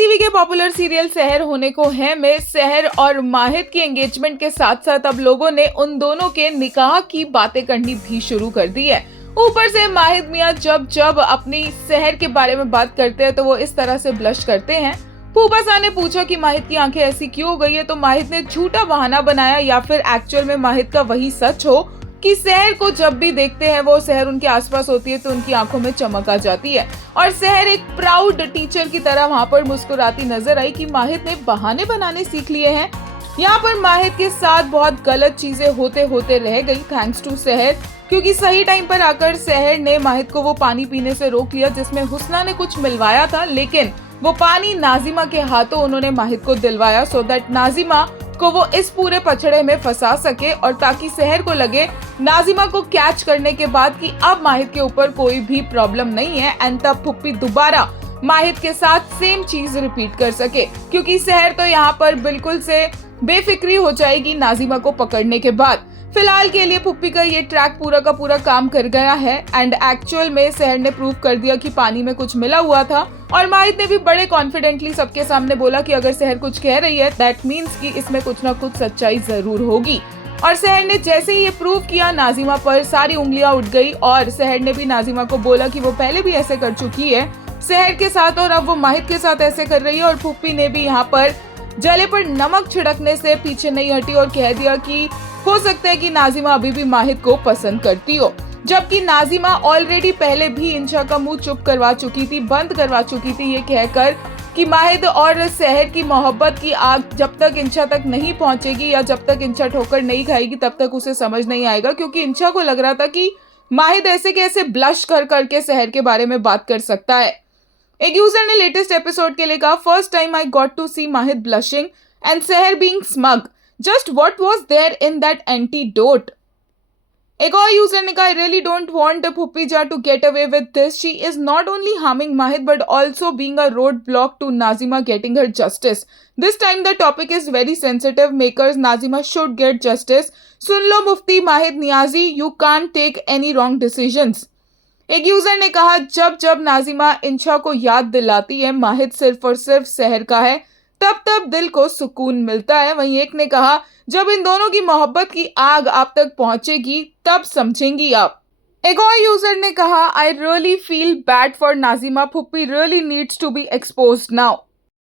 TV के popular serial सहर होने को है में सहर और माहिद की एंगेजमेंट के साथ साथ अब लोगों ने उन दोनों के निकाह की बातें करनी भी शुरू कर दी है। ऊपर से माहिद मियां जब अपनी सहर के बारे में बात करते हैं तो वो इस तरह से ब्लश करते हैं। फूफा साहब ने पूछा कि माहिद की आंखें ऐसी क्यों हो गई है, तो माहिद ने झूठा बहाना बनाया या फिर एक्चुअल में माहिद का वही सच हो कि सहर को जब भी देखते हैं वो सहर उनके आसपास होती है तो उनकी आंखों में चमक आ जाती है और सहर एक प्राउड टीचर की तरह वहाँ पर मुस्कुराती नजर आई कि माहिद ने बहाने बनाने सीख लिए हैं। यहाँ पर माहिद के साथ बहुत गलत चीजें होते होते रह गई थैंक्स टू सहर, क्योंकि सही टाइम पर आकर सहर ने माहिद को वो पानी पीने से रोक लिया जिसमें हुस्ना ने कुछ मिलवाया था, लेकिन वो पानी नाजिमा के हाथों उन्होंने माहिद को दिलवाया सो दैट नाजिमा को वो इस पूरे पछड़े में फंसा सके और ताकि सहर को लगे नाजिमा को कैच करने के बाद कि अब माहिद के ऊपर कोई भी प्रॉब्लम नहीं है एंड तब फुप्पी दोबारा माहिद के साथ सेम चीज रिपीट कर सके, क्योंकि सहर तो यहाँ पर बिल्कुल से बेफिक्री हो जाएगी नाजिमा को पकड़ने के बाद। फिलहाल के लिए फुप्पी का ये ट्रैक पूरा का पूरा काम कर गया है एंड एक्चुअल में सहर ने प्रूव कर दिया कि पानी में कुछ मिला हुआ था और माहिद ने भी बड़े कॉन्फिडेंटली सबके सामने बोला कि अगर सहर कुछ कह रही है दैट मीन्स कि इसमें कुछ ना कुछ सच्चाई जरूर होगी। और सहर ने जैसे ही ये प्रूव किया नाजिमा पर सारी उंगलियां उठ गई और सहर ने भी नाजिमा को बोला कि वो पहले भी ऐसे कर चुकी है सहर के साथ और अब वो माहिद के साथ ऐसे कर रही है। और फुप्पी ने भी यहाँ पर जले पर नमक छिड़कने से पीछे नहीं हटी और कह दिया कि हो सकता है कि नाजिमा अभी भी माहिद को पसंद करती हो, जबकि नाजिमा ऑलरेडी पहले भी इंशा का मुंह चुप करवा चुकी थी, बंद करवा चुकी थी ये कहकर कि माहिद और सहर की मोहब्बत की आग जब तक इंशा तक नहीं पहुंचेगी या जब तक इंशा ठोकर नहीं खाएगी तब तक उसे समझ नहीं आएगा, क्योंकि इंशा को लग रहा था कि माहिद ऐसे कैसे ब्लश कर करके सहर के बारे में बात कर सकता है। एक यूजर ने लेटेस्ट एपिसोड के लिए कहा, first time I got to see Mahid blushing and Sahar being smug, just what was there in that antidote. एक और यूजर ने कहा, आई रियली डोंट वांट फुप्पीजा to get away with this, she is not only harming Mahid but also being a road block to Nazima getting her justice. This time the topic is very sensitive, makers Nazima should get justice. सुन लो मुफ्ती माहिद Niazi, you can't take any wrong decisions. एक user ने कहा, जब नाजिमा इंशा को याद दिलाती है माहिद सिर्फ और सिर्फ सहर का है तब दिल को सुकून मिलता है। वहीं एक ने कहा, जब इन दोनों की मोहब्बत की आग आप तक पहुंचेगी तब समझेंगी आप। एक और यूजर ने कहा, I really feel bad for Nazima, फुप्पी really needs to be exposed now.